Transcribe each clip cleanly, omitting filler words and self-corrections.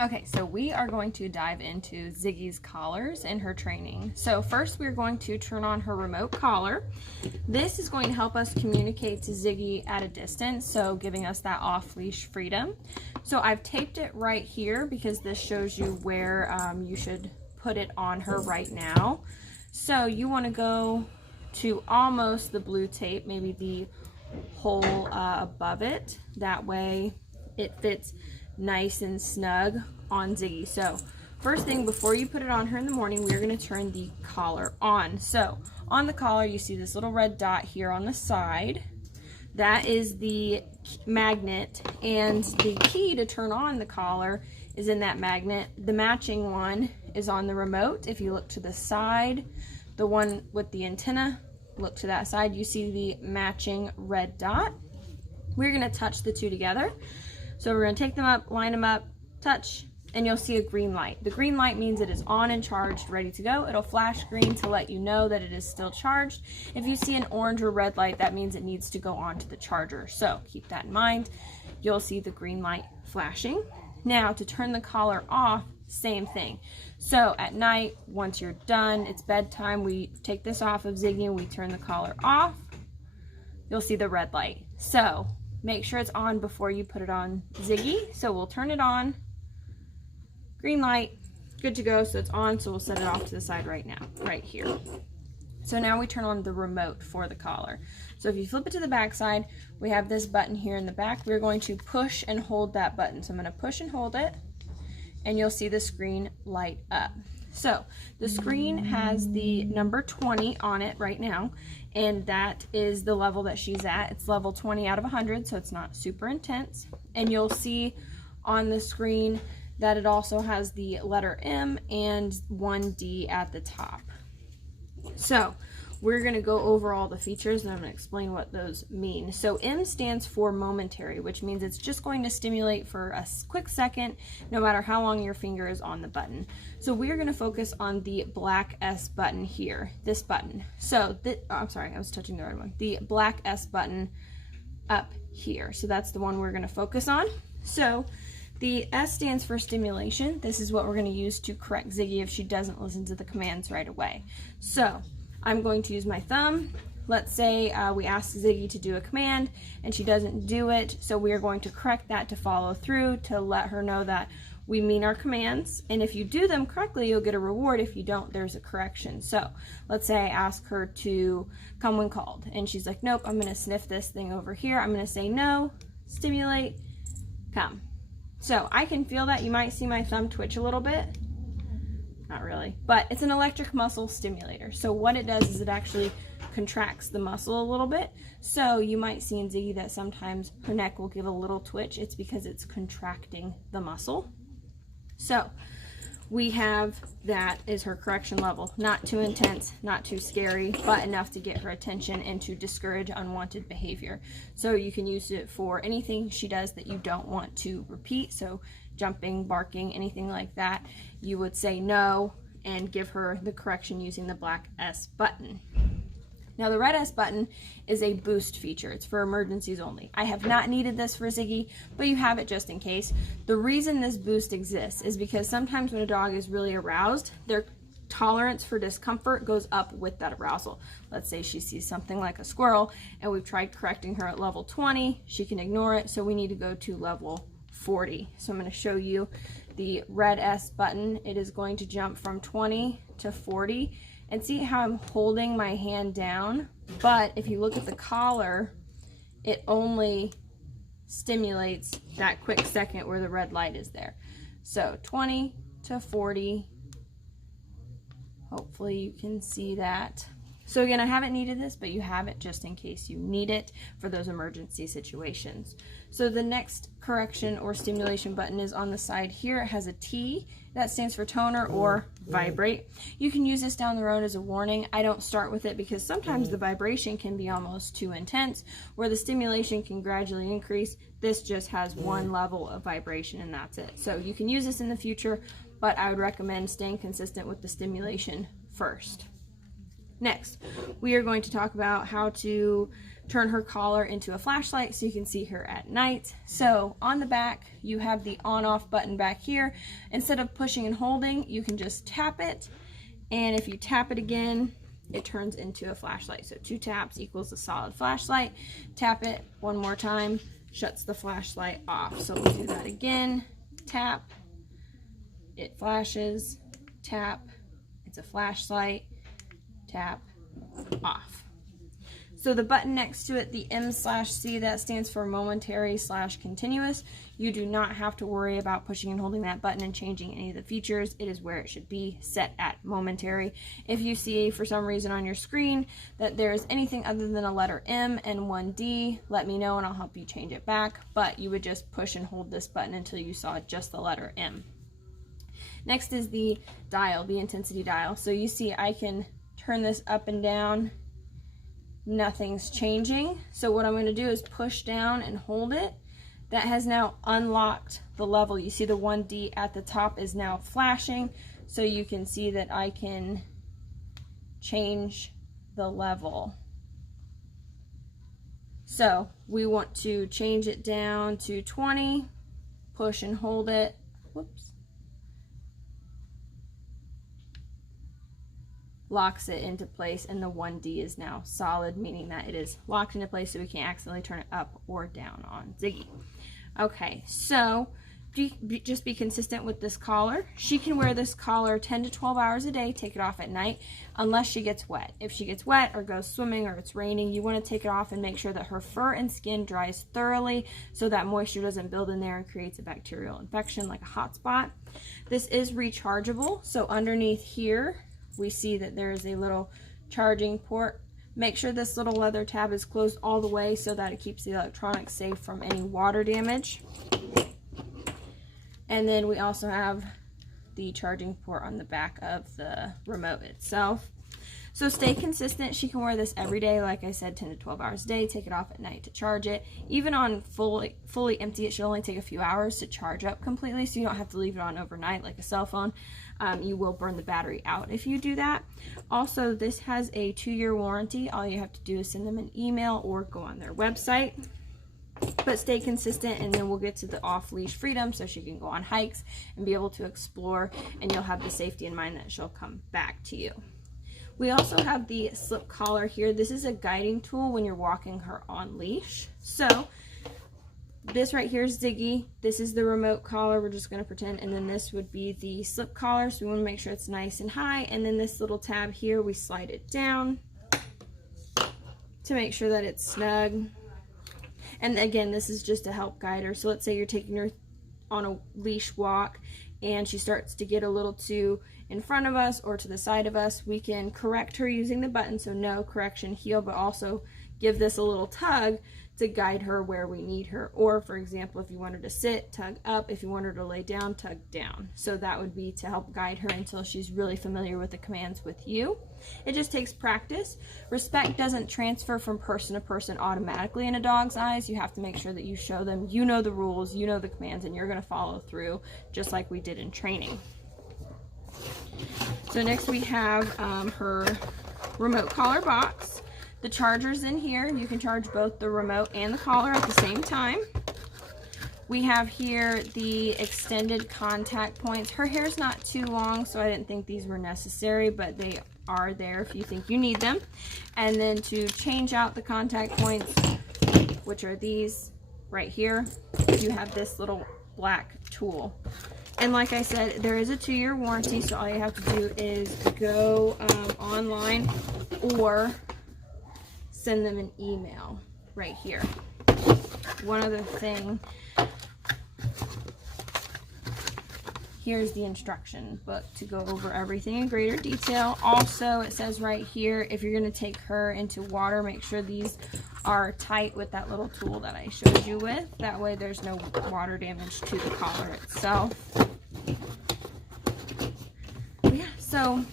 Okay, so we are going to dive into Ziggy's collars and her training. So first we're going to turn on her remote collar. This is going to help us communicate to Ziggy at a distance, so giving us that off-leash freedom. So I've taped it right here because this shows you where you should put it on her right now. So you want to go to almost the blue tape, maybe the hole above it. That way it fits nice and snug on Ziggy. So first thing, before you put it on her in the morning, we're going to turn the collar on. So on the collar, you see this little red dot here on the side. That is the magnet, and the key to turn on the collar is in that magnet. The matching one is on the remote. If you look to the side, the one with the antenna, look to that side, you see the matching red dot. We're going to touch the two together. So we're going to take them up, line them up, touch, and you'll see a green light. The green light means it is on and charged, ready to go. It'll flash green to let you know that it is still charged. If you see an orange or red light, that means it needs to go on to the charger. So keep that in mind. You'll see the green light flashing. Now to turn the collar off, same thing. So at night, once you're done, it's bedtime, we take this off of Ziggy and we turn the collar off. You'll see the red light. So make sure it's on before you put it on Ziggy. So we'll turn it on, green light, good to go. So it's on, so we'll set it off to the side right now, right here. So now we turn on the remote for the collar. So if you flip it to the back side, we have this button here in the back. We're going to push and hold that button. So I'm going to push and hold it, and you'll see the screen light up. So the screen has the number 20 on it right now, and that is the level that she's at. It's level 20 out of 100, so it's not super intense. And you'll see on the screen that it also has the letter M and 1D at the top. So we're going to go over all the features, and I'm going to explain what those mean. So M stands for momentary, which means it's just going to stimulate for a quick second, no matter how long your finger is on the button. So we're going to focus on the black S button here, this button. So, I'm sorry, I was touching the right one. The black S button up here. So that's the one we're going to focus on. So the S stands for stimulation. This is what we're going to use to correct Ziggy if she doesn't listen to the commands right away. So I'm going to use my thumb. Let's say we ask Ziggy to do a command and she doesn't do it, so we are going to correct that to follow through to let her know that we mean our commands, and if you do them correctly, you'll get a reward. If you don't, there's a correction. So let's say I ask her to come when called, and she's like, nope, I'm going to sniff this thing over here. I'm going to say no, stimulate, come. So I can feel that. You might see my thumb twitch a little bit. Not really, but it's an electric muscle stimulator. So what it does is it actually contracts the muscle a little bit. So you might see in Ziggy that sometimes her neck will give a little twitch. It's because it's contracting the muscle. So we have that is her correction level. Not too intense, not too scary, but enough to get her attention and to discourage unwanted behavior. So you can use it for anything she does that you don't want to repeat. So jumping, barking, anything like that, you would say no and give her the correction using the black S button. Now the red S button is a boost feature. It's for emergencies only. I have not needed this for Ziggy, but you have it just in case. The reason this boost exists is because sometimes when a dog is really aroused, their tolerance for discomfort goes up with that arousal. Let's say she sees something like a squirrel and we've tried correcting her at level 20. She can ignore it, so we need to go to level 40. So I'm going to show you the red S button. It is going to jump from 20 to 40. And see how I'm holding my hand down, but if you look at the collar, it only stimulates that quick second where the red light is there. So 20 to 40, hopefully you can see that. So again, I haven't needed this, but you have it just in case you need it for those emergency situations. So the next correction or stimulation button is on the side here. It has a T. That stands for toner or vibrate. You can use this down the road as a warning. I don't start with it because sometimes the vibration can be almost too intense, where the stimulation can gradually increase. This just has one level of vibration and that's it. So you can use this in the future, but I would recommend staying consistent with the stimulation first. Next, we are going to talk about how to turn her collar into a flashlight so you can see her at night. So on the back, you have the on-off button back here. Instead of pushing and holding, you can just tap it. And if you tap it again, it turns into a flashlight. So 2 taps equals a solid flashlight. Tap it one more time, shuts the flashlight off. So we'll do that again. Tap, it flashes. Tap, it's a flashlight. Tap, off. So the button next to it, the M/C, that stands for momentary/continuous. You do not have to worry about pushing and holding that button and changing any of the features. It is where it should be, set at momentary. If you see for some reason on your screen that there's anything other than a letter M and 1 D, let me know and I'll help you change it back. But you would just push and hold this button until you saw just the letter M. Next is the dial, the intensity dial. So you see I can turn this up and down. Nothing's changing. So what I'm going to do is push down and hold it. That has now unlocked the level. You see the 1D at the top is now flashing, so you can see that I can change the level. So we want to change it down to 20, push and hold it. Whoops. Locks it into place, and the 1D is now solid, meaning that it is locked into place so we can't accidentally turn it up or down on Ziggy. Okay, so just be consistent with this collar. She can wear this collar 10 to 12 hours a day, take it off at night, unless she gets wet. If she gets wet or goes swimming or it's raining, you want to take it off and make sure that her fur and skin dries thoroughly so that moisture doesn't build in there and creates a bacterial infection like a hot spot. This is rechargeable, so underneath here, we see that there is a little charging port. Make sure this little leather tab is closed all the way so that it keeps the electronics safe from any water damage. And then we also have the charging port on the back of the remote itself. So stay consistent. She can wear this every day, like I said, 10 to 12 hours a day. Take it off at night to charge it. Even on fully empty, it should only take a few hours to charge up completely, so you don't have to leave it on overnight like a cell phone. You will burn the battery out if you do that. Also, this has a 2-year warranty. All you have to do is send them an email or go on their website. But stay consistent, and then we'll get to the off-leash freedom so she can go on hikes and be able to explore, and you'll have the safety in mind that she'll come back to you. We also have the slip collar here. This is a guiding tool when you're walking her on leash. So this right here is Ziggy. This is the remote collar. We're just going to pretend. And then this would be the slip collar. So we want to make sure it's nice and high. And then this little tab here, we slide it down to make sure that it's snug. And again, this is just to help guide her. So let's say you're taking her on a leash walk and she starts to get a little too in front of us or to the side of us. We can correct her using the button, so no, correction, heel, but also give this a little tug to guide her where we need her. Or for example, if you want her to sit, tug up. If you want her to lay down, tug down. So that would be to help guide her until she's really familiar with the commands with you. It just takes practice. Respect doesn't transfer from person to person automatically in a dog's eyes. You have to make sure that you show them you know the rules, you know the commands, and you're going to follow through just like we did in training. So next we have her remote collar box. The charger's in here. You can charge both the remote and the collar at the same time. We have here the extended contact points. Her hair's not too long, so I didn't think these were necessary, but they are there if you think you need them. And then to change out the contact points, which are these right here, you have this little black tool. And like I said, there is a 2-year warranty, so all you have to do is go online or send them an email right here. One other thing, here's the instruction book to go over everything in greater detail. Also, it says right here, if you're going to take her into water, make sure these are tight with that little tool that I showed you with. That way there's no water damage to the collar itself. Yeah, so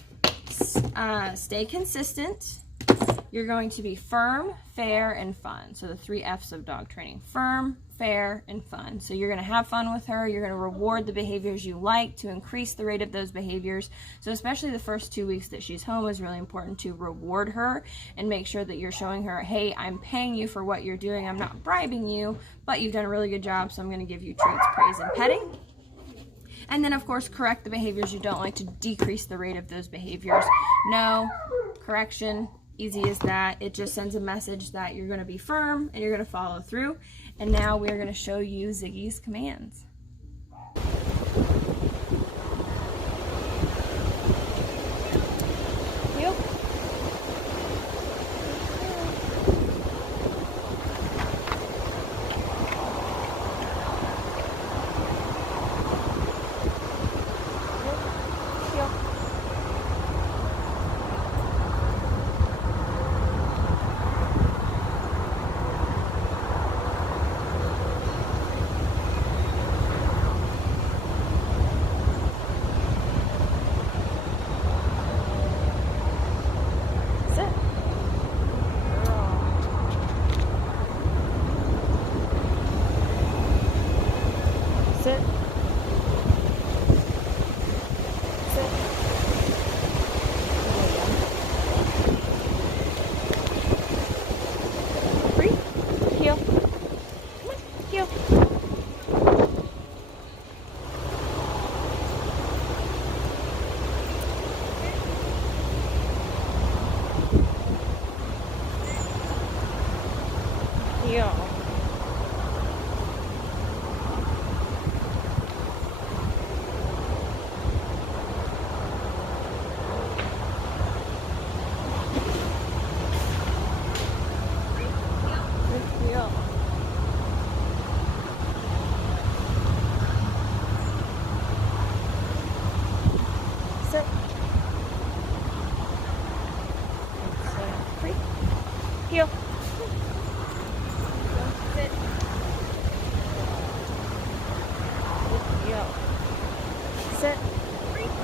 stay consistent. You're going to be firm, fair, and fun. So the 3 F's of dog training: firm, fair, and fun. So you're going to have fun with her. You're going to reward the behaviors you like to increase the rate of those behaviors. So especially the first 2 weeks that she's home is really important to reward her and make sure that you're showing her, hey, I'm paying you for what you're doing. I'm not bribing you, but you've done a really good job, so I'm going to give you treats, praise, and petting. And then, of course, correct the behaviors you don't like to decrease the rate of those behaviors. No, correction, easy as that. It just sends a message that you're going to be firm and you're going to follow through. And now we're going to show you Ziggy's commands. Yep. Sit. Sit. Breathe. Heel. Come on. Heel. Heel. Heel. Sit. Breathe. Heel. Sit. Heel. Sit. Breathe.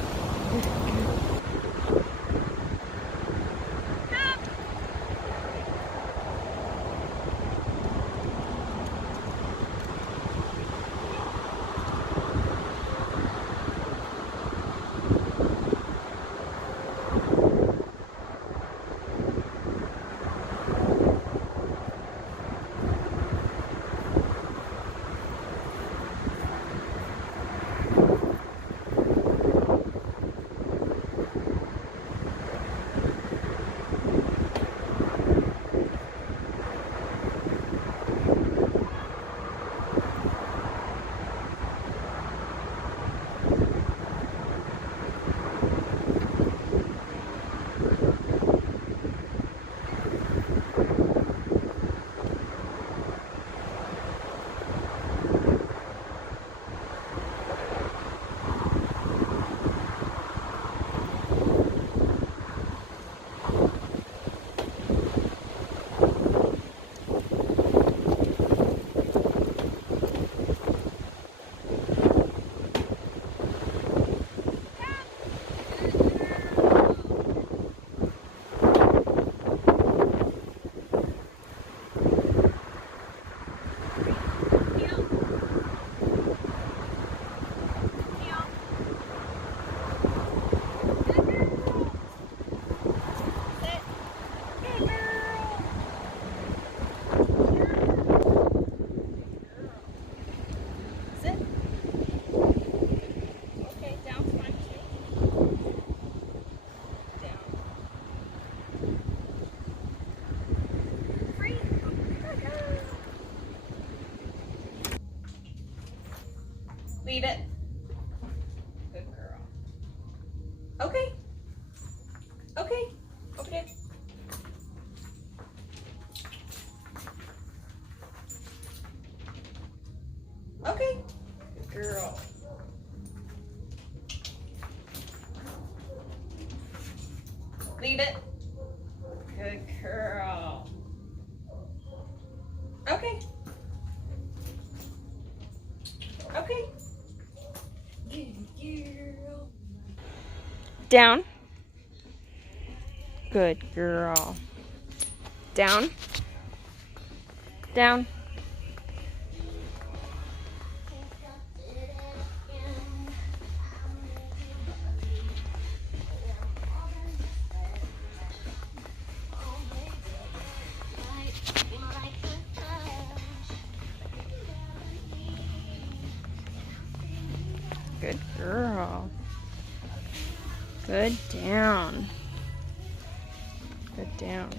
Leave it. Good girl. Okay. Okay. Okay. Okay. Good girl. Leave it. Good girl. Okay. Okay. Good girl. Down. Good girl. Down. Down. girl. Good down. Good down.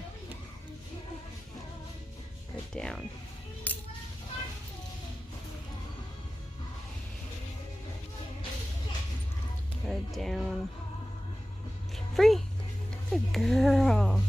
Good down. Good down. Free. Good girl.